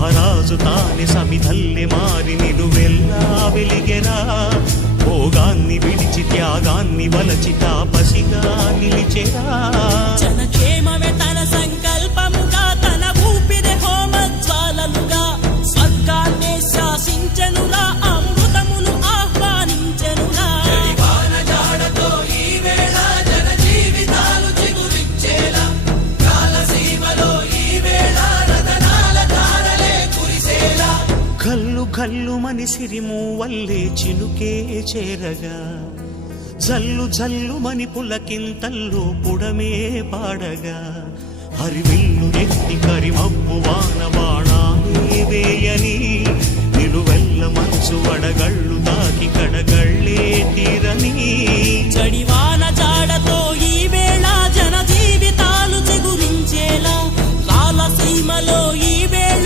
మహారాజు తానే సమిధల్లె మారి నిలువెల్లా వెలిగెరా. భోగాన్ని విడిచి త్యాగాన్ని వలచి తాపసిగా నిలిచెరా. జనక్షేమమే తన సంకల్పముగా, తన ఊపిరి హోమజ్వాలలుగా, స్వర్గాన్నే శాసించెనురా, అమృతమును ఆహ్వానించెనురా. జాడతో ఈ వేళ జన జీవితాలు చిగురించేలా, కాలసీమలో ఈ వేళ రతనాల ధారలే కురిసేలా. కల్లు కల్లు మని సిరిమూవల్లే చినుకే చేరగా, జల్లు జల్లు మని పులకింతల్లో పుడమే పాడగా, హరివిల్లు ఎత్తి కరిమబ్బు వాన బాణాలే వేయని, నిలువెల్ల మంచు వడగళ్ళు